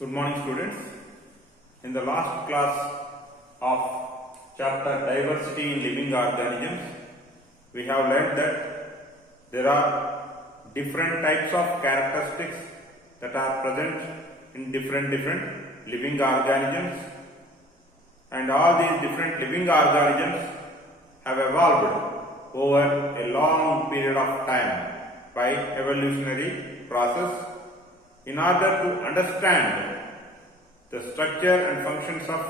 Good morning, students. In the last class of chapter Diversity in Living Organisms, we have learned that there are different types of characteristics that are present in different living organisms, and all these different living organisms have evolved over a long period of time by evolutionary process. In order to understand the structure and functions of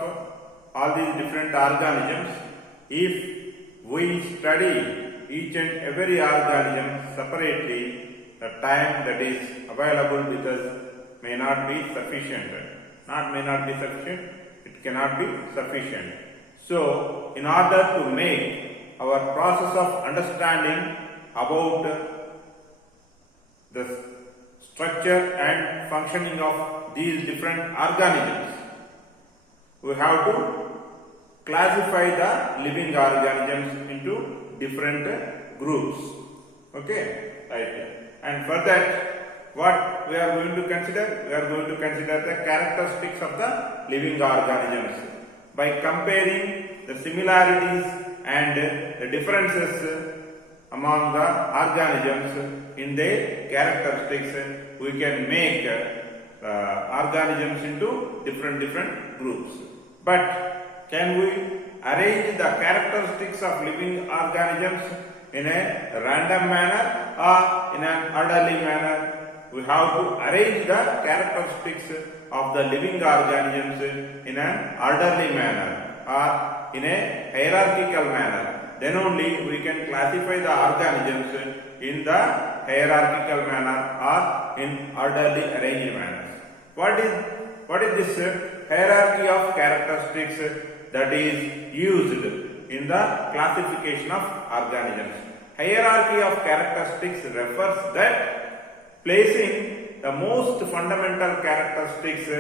all these different organisms, if we study each and every organism separately, the time that is available with us may not be sufficient. May not be sufficient, it cannot be sufficient. So, in order to make our process of understanding about the structure and functioning of these different organisms, we have to classify the living organisms into different groups. Okay, right. And for that, what we are going to consider? We are going to consider the characteristics of the living organisms by comparing the similarities and the differences among the organisms in their characteristics. We can make organisms into different groups. But can we arrange the characteristics of living organisms in a random manner or in an orderly manner? We have to arrange the characteristics of the living organisms in an orderly manner or in a hierarchical manner. Then only we can classify the organisms in the hierarchical manner or in orderly arranged manner. What is this hierarchy of characteristics that is used in the classification of organisms? Hierarchy of characteristics refers that placing the most fundamental characteristics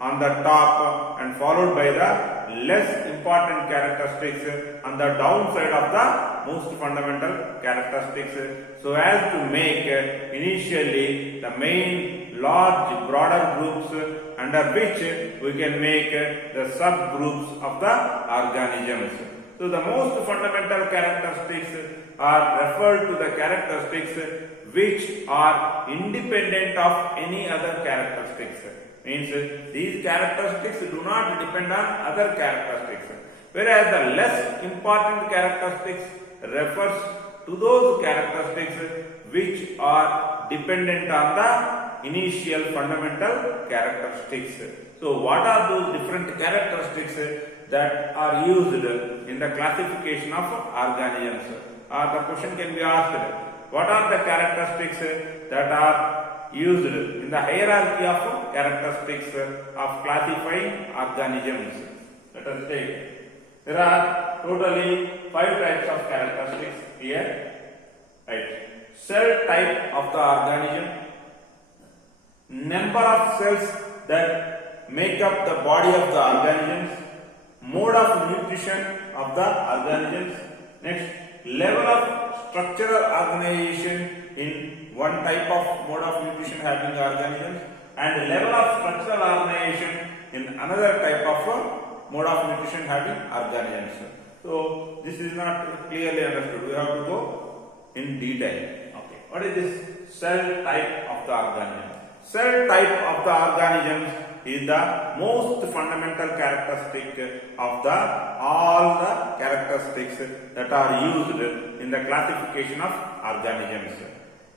on the top and followed by the less important characteristics on the downside of the most fundamental characteristics, so as to make initially the main large broader groups under which we can make the subgroups of the organisms. So the most fundamental characteristics are referred to the characteristics which are independent of any other characteristics. Means these characteristics do not depend on other characteristics, whereas the less important characteristics refers to those characteristics which are dependent on the initial fundamental characteristics. So what are those different characteristics that are used in the classification of organisms? The question can be asked, what are the characteristics that are used in the hierarchy of characteristics of classifying organisms? Let us take. There are totally 5 types of characteristics here. Right. Cell type of the organism, number of cells that make up the body of the organisms, mode of nutrition of the organisms, next level of structural organization in one type of mode of nutrition having organisms, and level of structural organization in another type of mode of nutrition having organisms. So this is not clearly understood. We have to go in detail. Okay. What is this cell type of the organism? Cell type of the organisms is the most fundamental characteristic of all the characteristics that are used in the classification of organisms.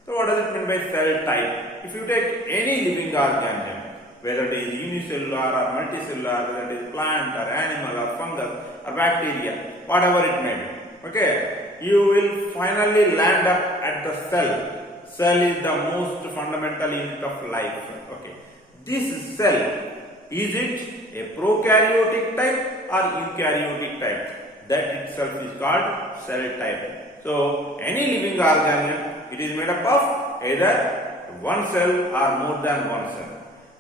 So what does it mean by cell type? If you take any living organism, whether it is unicellular or multicellular, whether it is plant or animal or fungus or bacteria, whatever it may be, okay, you will finally land up at the cell. Cell is the most fundamental unit of life. Okay, this cell, is it a prokaryotic type or eukaryotic type? That itself is called cell type. So any living organism, it is made up of either one cell or more than one cell.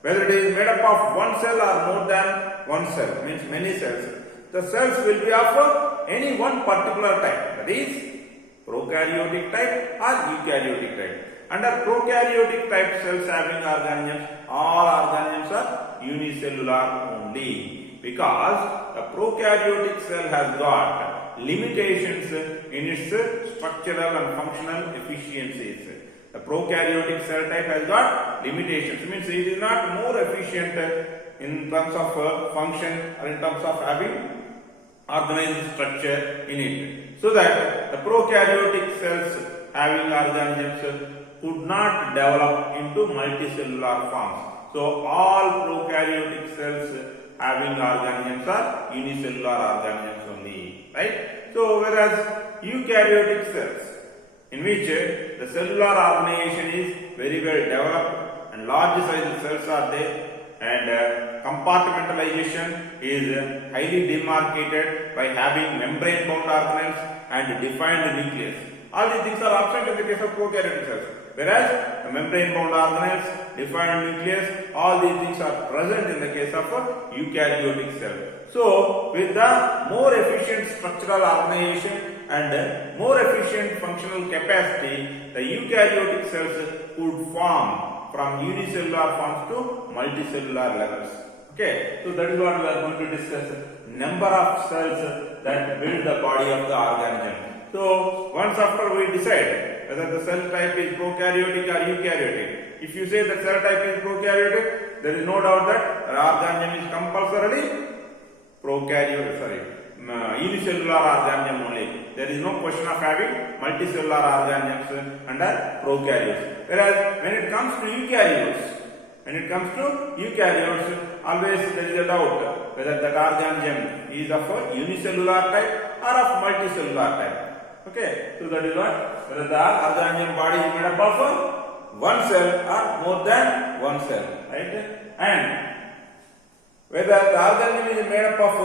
Whether it is made up of one cell or more than one cell, means many cells, the cells will be of any one particular type, that is prokaryotic type or eukaryotic type. Under prokaryotic type cells having organisms, all organisms are unicellular only, because the prokaryotic cell has got limitations in its structural and functional efficiencies. The prokaryotic cell type has got limitations, means it is not more efficient in terms of function or in terms of having organized structure in it. So that the prokaryotic cells having organisms could not develop into multicellular forms. So all prokaryotic cells having organisms are unicellular organisms only, right? So whereas eukaryotic cells, in which the cellular organization is very well developed and large size cells are there, and compartmentalization is highly demarcated by having membrane bound organelles and defined nucleus. All these things are absent in the case of prokaryotic cells, whereas the membrane bound organelles, defined nucleus, all these things are present in the case of eukaryotic cell. So with the more efficient structural organization and more efficient functional capacity, the eukaryotic cells could form from unicellular forms to multicellular levels. Okay, so that is what we are going to discuss. Number of cells that build the body of the organism. So once after we decide whether the cell type is prokaryotic or eukaryotic, if you say the cell type is prokaryotic, there is no doubt that the organism is compulsorily unicellular organism only. There is no question of having multicellular organisms under prokaryotes. Whereas when it comes to eukaryotes, always there is a doubt whether that organism is of a unicellular type or of multicellular type. Okay, so that is what, whether the organism body is made up of one cell or more than one cell, right? And whether the organism is made up of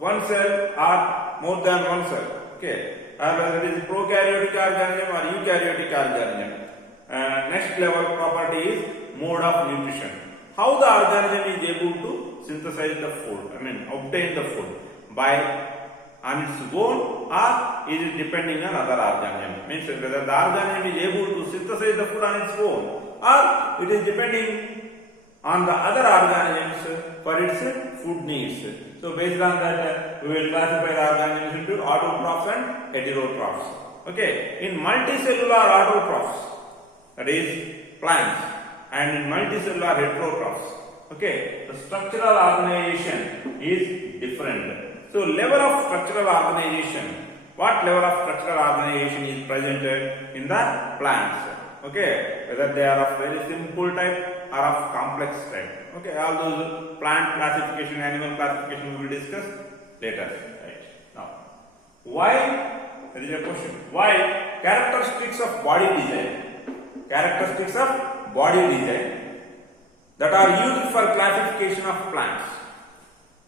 one cell or more than one cell, okay, or whether it is prokaryotic organism or eukaryotic organism. Next level property is mode of nutrition. How the organism is able to synthesize the food, obtain the food by on its own, or is it depending on other organism? Means whether the organism is able to synthesize the food on its own, or it is depending on the other organisms for its food needs. So based on that, we will classify the organisms into autotrophs and heterotrophs. Okay, in multicellular autotrophs, that is plants, and in multicellular heterotrophs, okay, the structural organization is different. So level of structural organization, what level of structural organization is present in the plants? Okay, whether they are of very simple type or of complex type. Okay, all those plant classification, animal classification we will discuss later. Right now, why? There is a question. Why characteristics of body design? Characteristics of body design that are used for classification of plants.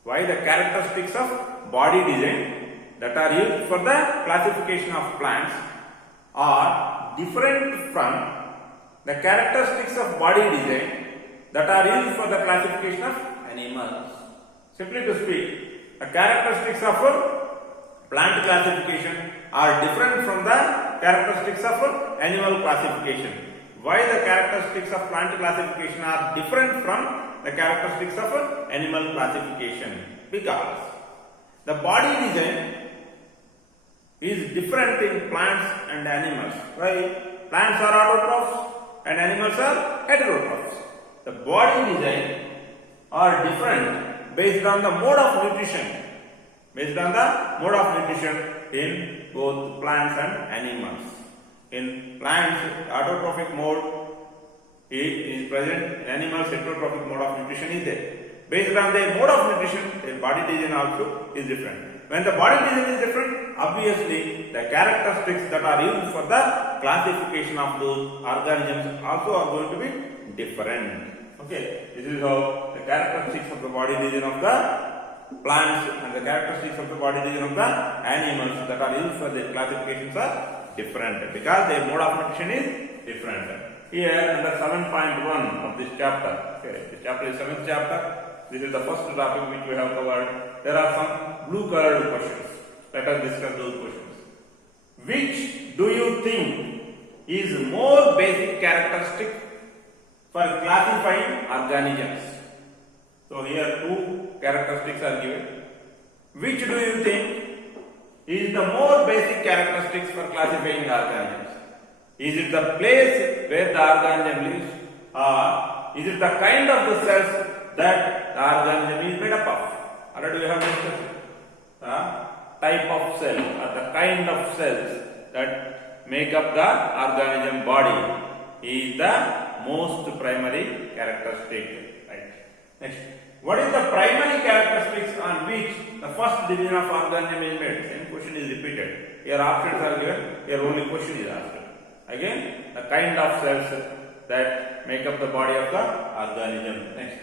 Why the characteristics of body design that are used for the classification of plants are different from the characteristics of body design that are used for the classification of animals. Simply to speak, the characteristics of plant classification are different from the characteristics of animal classification. Why the characteristics of plant classification are different from the characteristics of animal classification? Because the body design is different in plants and animals. Why? Plants are autotrophs and animals are heterotrophs. The body design are different based on the mode of nutrition. Based on the mode of nutrition in both plants and animals. In plants, autotrophic mode is present. In animals, heterotrophic mode of nutrition is there. Based on their mode of nutrition, their body design also is different. When the body design is different, obviously the characteristics that are used for the classification of those organisms also are going to be different. Okay, this is how the characteristics of the body design of the plants and the characteristics of the body design of the animals that are used for their classifications are different because their mode of nutrition is different. Here under 7.1 of this chapter, okay, this chapter is 7th chapter. This is the first topic which we have covered. There are some blue colored questions. Let us discuss those questions. Which do you think is more basic characteristic for classifying organisms. So here two characteristics are given. Which do you think is the more basic characteristics for classifying organisms? Is it the place where the organism lives, or is it the kind of the cells that the organism is made up of? Already we have discussed the type of cell or the kind of cells that make up the organism body is the most primary characteristic. Right. Next, what is the primary characteristics on which the first division of organism is made? Same question is repeated. Here options are given. Here only question is asked. Again, the kind of cells that make up the body of the organism. Next,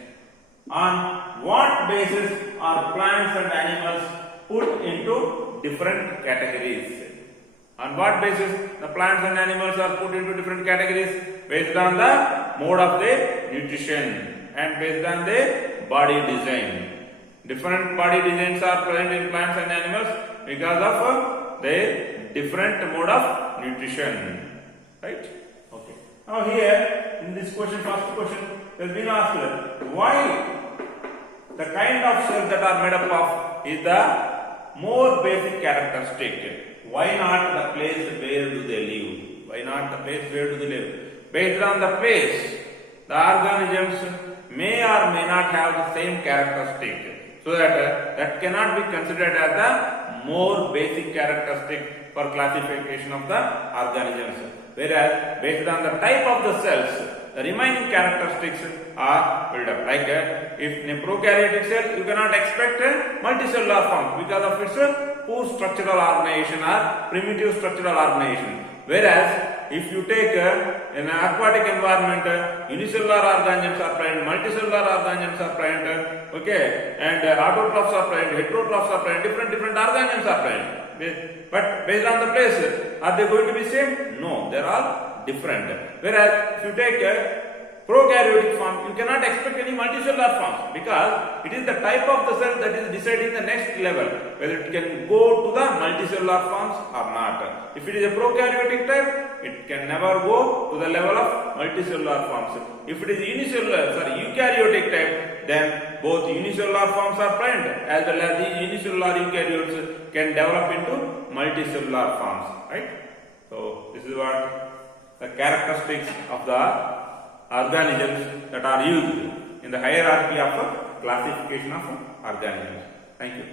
on what basis are plants and animals put into different categories? On what basis the plants and animals are put into different categories? Based on the mode of their nutrition and based on their body design. Different body designs are present in plants and animals because of their different mode of nutrition. Right? Okay. Now here in this question, first question, has been asked why the kind of cells that are made up of is the more basic characteristic. Why not the place where do they live? Why not the place where do they live? Based on the place, the organisms may or may not have the same characteristic. So that cannot be considered as the more basic characteristic for classification of the organisms. Whereas based on the type of the cells, the remaining characteristics are built up. Like if in a prokaryotic cell, you cannot expect a multicellular form because of its poor structural organization or primitive structural organization. Whereas if you take in an aquatic environment, unicellular organisms are present, multicellular organisms are present, okay, and autotrophs are present, heterotrophs are present, different organisms are present. But based on the place, are they going to be same? No, they are all different. Whereas if you take a prokaryotic form, you cannot expect any multicellular forms because it is the type of the cell that is deciding the next level, whether it can go to the multicellular forms or not. If it is a prokaryotic type, it can never go to the level of multicellular forms. If it is eukaryotic type, then both unicellular forms are present as well as the unicellular eukaryotes can develop into multicellular forms. Right? So this is what the characteristics of the organisms that are used in the hierarchy of classification of organisms. Thank you.